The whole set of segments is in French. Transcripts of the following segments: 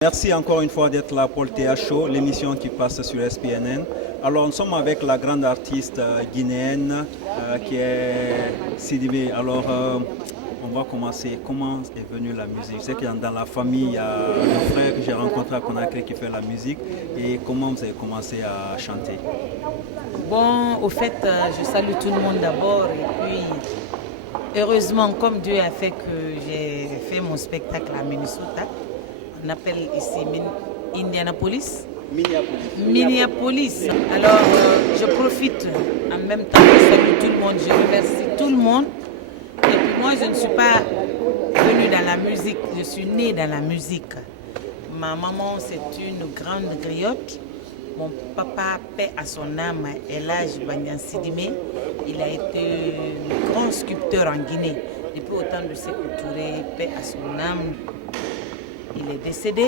Merci encore une fois d'être là pour le TH Show, l'émission qui passe sur SPNN. Alors nous sommes avec la grande artiste guinéenne qui est Sidibé. Alors on va commencer. Comment est venue la musique? Je sais que dans la famille, il y a un frère que j'ai rencontré à Conakry qui fait la musique. Et comment vous avez commencé à chanter? Bon, au fait, je salue tout le monde d'abord et puis heureusement, comme Dieu a fait que j'ai fait mon spectacle à Minnesota, on appelle ici Indianapolis. Minneapolis. Alors, je profite en même temps, je salue tout le monde, je remercie tout le monde. Et puis moi, je ne suis pas venue dans la musique, je suis née dans la musique. Ma maman, c'est une grande griotte. Mon papa, paix à son âme, Elhadji Bandian Sidimé, il a été grand sculpteur en Guinée. Depuis au temps de Sékou Touré, paix à son âme, il est décédé.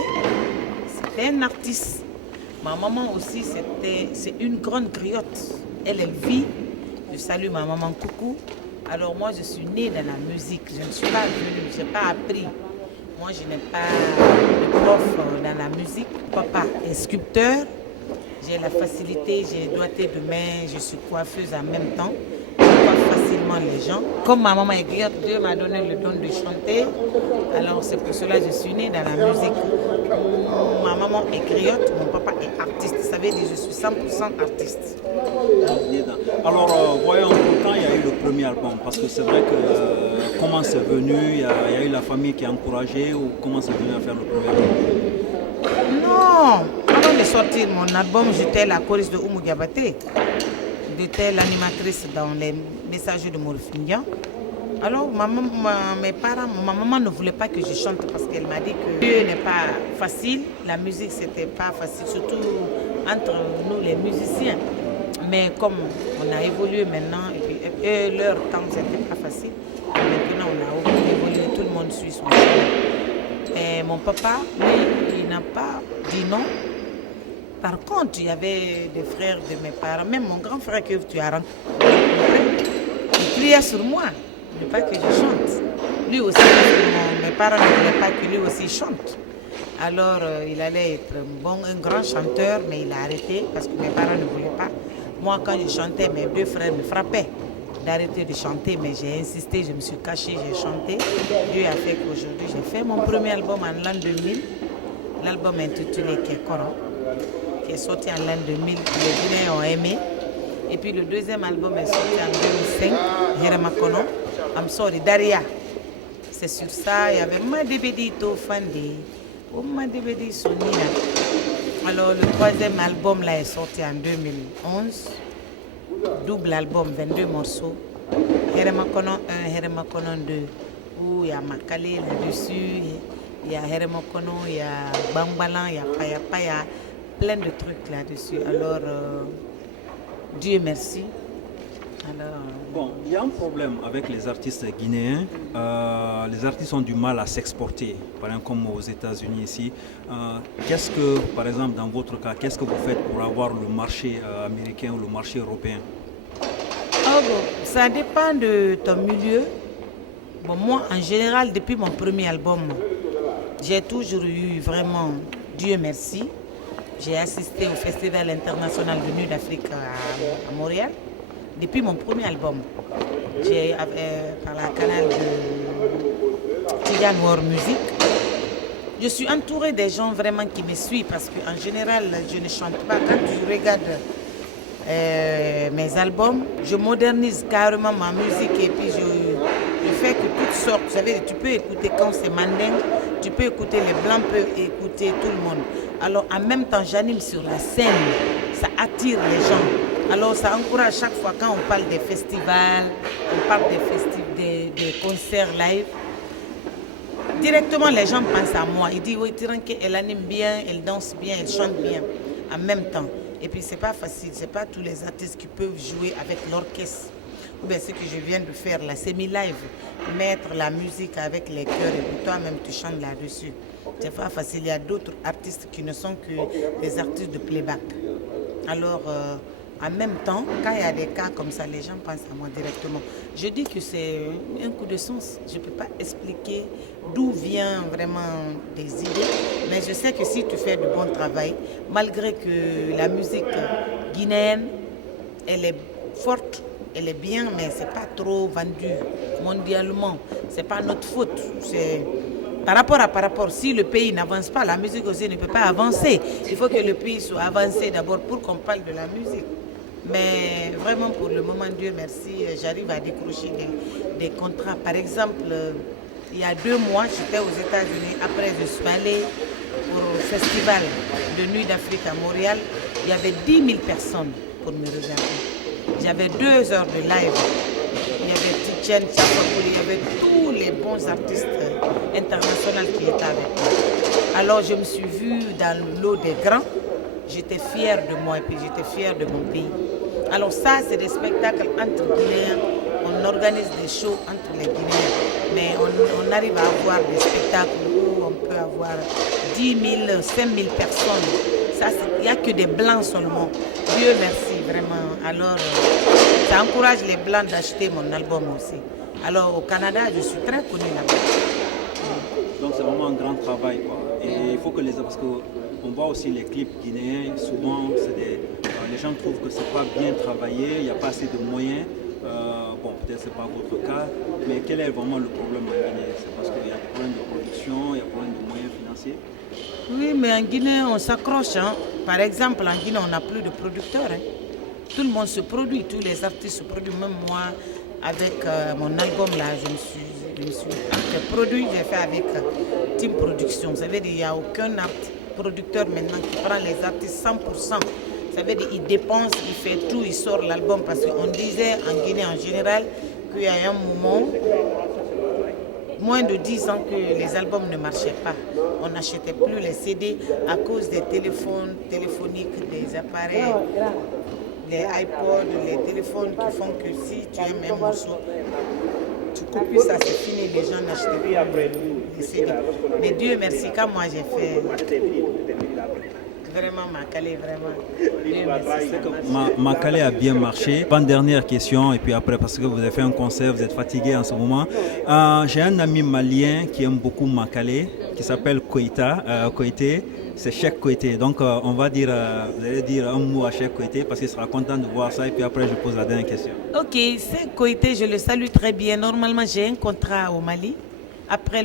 C'était un artiste. Ma maman aussi, c'est une grande griotte. Elle vit. Je salue ma maman Coucou. Alors moi, je suis née dans la musique. Je ne suis pas venue, je n'ai pas appris. Moi, je n'ai pas de prof dans la musique. Papa est sculpteur. J'ai la facilité, j'ai doigté de main, je suis coiffeuse en même temps. Je coiffe facilement les gens. Comme ma maman est griotte, Dieu m'a donné le don de chanter. Alors c'est pour cela que je suis née dans la musique. Ma maman est griotte, mon papa est artiste. Ça veut dire que je suis 100% artiste. Alors voyons quand il y a eu le premier album, parce que c'est vrai que comment c'est venu, il y a eu la famille qui a encouragé ou comment c'est venu à faire le premier album? Non, avant de sortir mon album, j'étais la choriste de Oumou Diabaté. J'étais l'animatrice dans les messagers de Morfindian. Alors ma maman ne voulait pas que je chante parce qu'elle m'a dit que Dieu n'est pas facile, la musique c'était pas facile, surtout entre nous les musiciens. Mais comme on a évolué maintenant, et puis leur temps c'était pas facile, maintenant on a évolué, tout le monde suit son chemin. Et mon papa, lui, il n'a pas dit non. Par contre, il y avait des frères de mes parents, même mon grand frère que tu as rencontré, il criait sur moi, ne pas que je chante. Lui aussi, mes parents ne voulaient pas que lui aussi chante. Alors, il allait être un grand chanteur, mais il a arrêté parce que mes parents ne voulaient pas. Moi, quand je chantais, mes deux frères me frappaient d'arrêter de chanter, mais j'ai insisté, je me suis cachée, j'ai chanté. Dieu a fait qu'aujourd'hui, j'ai fait mon premier album en l'an 2000, l'album intitulé Kekoro, qui est sorti en l'an 2000, les Guinéens ont aimé. Et puis le deuxième album est sorti en 2005, Heremakono, I'm sorry, Daria. C'est sur ça, il y avait Madibedi Tofandi, ou Madibedi Sonia. Alors le troisième album là est sorti en 2011, double album, 22 morceaux, Heremakono 1, Heremakono 2, où il y a Makale là-dessus, il y a Heremakono, il y a Bangbalan, il y a Paya Paya, plein de trucs là-dessus. Alors, Dieu merci. Alors, Bon, il y a un problème avec les artistes guinéens. Les artistes ont du mal à s'exporter, par exemple comme aux États-Unis ici. Qu'est-ce que, par exemple, dans votre cas, qu'est-ce que vous faites pour avoir le marché américain ou le marché européen? Ça dépend de ton milieu. Bon, moi, en général, depuis mon premier album, j'ai toujours eu vraiment, Dieu merci. J'ai assisté au Festival international de Nuit d'Afrique à Montréal. Depuis mon premier album, j'ai par la canal de Tigan War Music. Je suis entourée des gens vraiment qui me suivent parce qu'en général, je ne chante pas. Quand je regarde mes albums, je modernise carrément ma musique et puis je fais que toutes sortes. Vous savez, tu peux écouter quand c'est mandingue, tu peux écouter les blancs, peuvent écouter tout le monde. Alors en même temps, j'anime sur la scène, ça attire les gens. Alors ça encourage chaque fois quand on parle des festivals, on parle des concerts live. Directement, les gens pensent à moi. Ils disent, oui, Tiranke, elle anime bien, elle danse bien, elle chante bien en même temps. Et puis, c'est pas facile, c'est pas tous les artistes qui peuvent jouer avec l'orchestre. Ou bien ce que je viens de faire, la semi-live, mettre la musique avec les chœurs et puis toi-même tu chantes là-dessus. C'est pas facile, il y a d'autres artistes qui ne sont que des artistes de playback. Alors, en même temps, quand il y a des cas comme ça, les gens pensent à moi directement. Je dis que c'est un coup de sens. Je ne peux pas expliquer d'où vient vraiment des idées, Mais je sais que si tu fais du bon travail, malgré que la musique guinéenne, elle est forte, elle est bien, mais c'est pas trop vendu mondialement. C'est pas notre faute. C'est par rapport, si le pays n'avance pas, la musique aussi ne peut pas avancer. Il faut que le pays soit avancé d'abord pour qu'on parle de la musique. Mais vraiment, pour le moment, Dieu merci, j'arrive à décrocher des contrats. Par exemple, il y a 2 mois, j'étais aux États-Unis. Après, je suis allée au festival de Nuit d'Afrique à Montréal. Il y avait 10 000 personnes pour me regarder. J'avais 2 heures de live. Il y avait Tichen Tchapakouli, il y avait tous les bons artistes internationaux qui étaient avec moi. Alors, je me suis vue dans l'eau des grands. J'étais fière de moi et puis j'étais fière de mon pays. Alors ça, c'est des spectacles entre Guinéens. On organise des shows entre les Guinéens. Mais on arrive à avoir des spectacles où on peut avoir 10 000, 5 000 personnes. Il n'y a que des Blancs seulement. Dieu merci, vraiment. Alors, ça encourage les Blancs d'acheter mon album aussi. Alors, au Canada, je suis très connue là-bas. Donc, c'est vraiment un grand travail, quoi. Et il faut que parce qu'on voit aussi les clips guinéens, souvent, les gens trouvent que c'est pas bien travaillé, il n'y a pas assez de moyens. Bon, peut-être c'est pas votre cas, mais quel est vraiment le problème en Guinée? C'est parce qu'il y a des problèmes de production, il y a des problèmes de moyens financiers? Oui, mais en Guinée, on s'accroche. Hein. Par exemple, en Guinée, on n'a plus de producteurs. Hein. Tout le monde se produit, tous les artistes se produisent. Même moi, avec mon album, là, je me suis produit, j'ai fait avec Team Production. Ça veut dire qu'il n'y a aucun producteur maintenant qui prend les artistes 100%. Ça veut dire qu'il dépense, il fait tout, il sort l'album. Parce qu'on disait en Guinée en général qu'il y a un moment, moins de 10 ans, que les albums ne marchaient pas. On n'achetait plus les CD à cause des téléphones téléphoniques, des appareils, les iPods, les téléphones qui font que si tu aimes un morceau, tu copies ça, c'est fini, les gens n'achetaient plus les CD. Mais Dieu merci, quand moi j'ai fait vraiment Makale, vraiment. Dieu merci. Makale a bien marché. Une dernière question, et puis après, parce que vous avez fait un concert, vous êtes fatigué en ce moment. J'ai un ami malien qui aime beaucoup Makale, qui s'appelle Koité. C'est Cheikh Koité. Donc, on va dire, vous allez dire un mot à Cheikh Koité parce qu'il sera content de voir ça. Et puis après, je pose la dernière question. Ok, c'est Koité, je le salue très bien. Normalement, j'ai un contrat au Mali après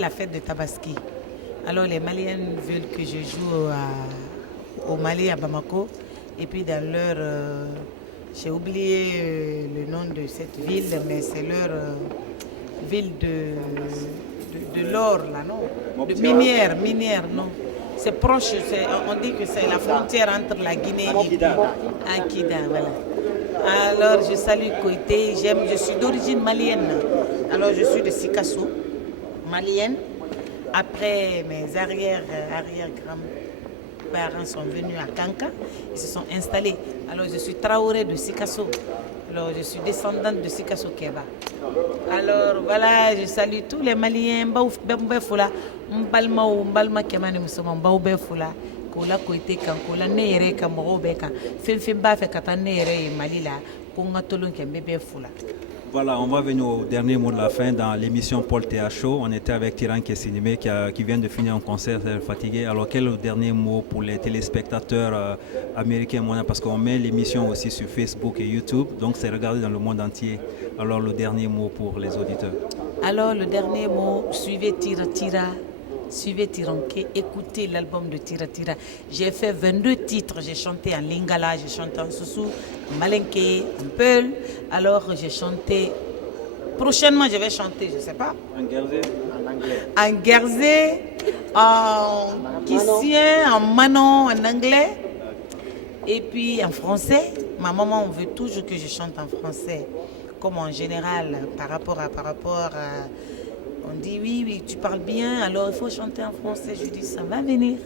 la fête de Tabaski. Alors, les Maliens veulent que je joue au Mali, à Bamako. Et puis, dans leur... j'ai oublié le nom de cette ville, mais c'est leur ville de l'or, là, non? De minière, non. C'est proche, on dit que c'est la frontière entre la Guinée et Akida, voilà. Alors, je salue Koité, je suis d'origine malienne. Alors, je suis de Sikasso, malienne. Après, mes arrière-grands-parents sont venus à Kanka, ils se sont installés. Alors, je suis Traoré de Sikasso. Alors, je suis descendante de Sikasso Keba. Alors, voilà, je salue tous les Maliens. Mbalma Kemani Moussoma, Mbaoube Foula, Kola Koité, Kankola, Nere, Kamorobe, Fimba, Fekata, Nere, Malila, Kongatolun, Kembebe Foula. Voilà, on va venir au dernier mot de la fin dans l'émission Paul Théa Show. On était avec Tiran Kessinime qui vient de finir un concert, elle est fatiguée. Alors quel est le dernier mot pour les téléspectateurs américains, parce qu'on met l'émission aussi sur Facebook et YouTube, donc c'est regardé dans le monde entier. Alors le dernier mot pour les auditeurs. Alors le dernier mot, suivez Tira. Suivez Tiranké, écoutez l'album de Tira. J'ai fait 22 titres, j'ai chanté en lingala, j'ai chanté en soussou, en malinké, en peul. Alors j'ai chanté, prochainement je vais chanter, je ne sais pas. En guerzé? En guerzé, en kissien, en manon, en anglais. Et puis en français. Ma maman, on veut toujours que je chante en français. Comme en général, par rapport à on dit oui, tu parles bien, alors il faut chanter en français. Je dis, ça va venir.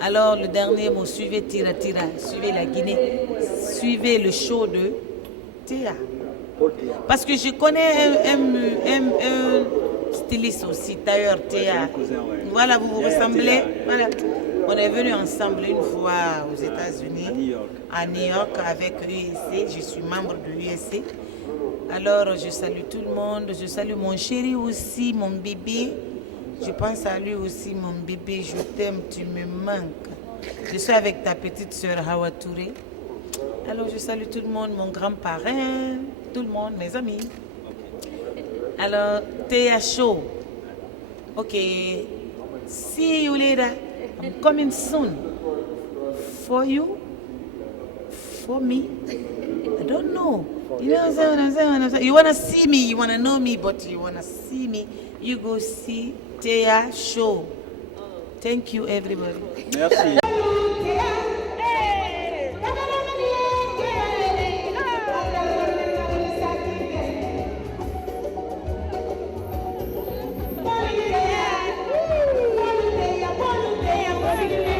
Alors, le dernier mot, suivez Tira, suivez la Guinée, suivez le show de Théa. Parce que je connais un styliste aussi, tailleur Théa. Voilà, vous vous ressemblez. Voilà. On est venus ensemble une fois aux États-Unis, à New York, avec l'USC. Je suis membre de l'USC. Alors, je salue tout le monde. Je salue mon chéri aussi, mon bébé. Je pense à lui aussi, mon bébé. Je t'aime, tu me manques. Je suis avec ta petite sœur Hawa Touré. Alors, je salue tout le monde, mon grand-parrain, tout le monde, mes amis. Alors, Théa Show. Okay. See you later. I'm coming soon. For you? For me? I don't know. You know what I'm saying? You want to see me, you want to know me, but you want to see me, you go see Théa Show. Thank you, everybody. Merci. Yeah.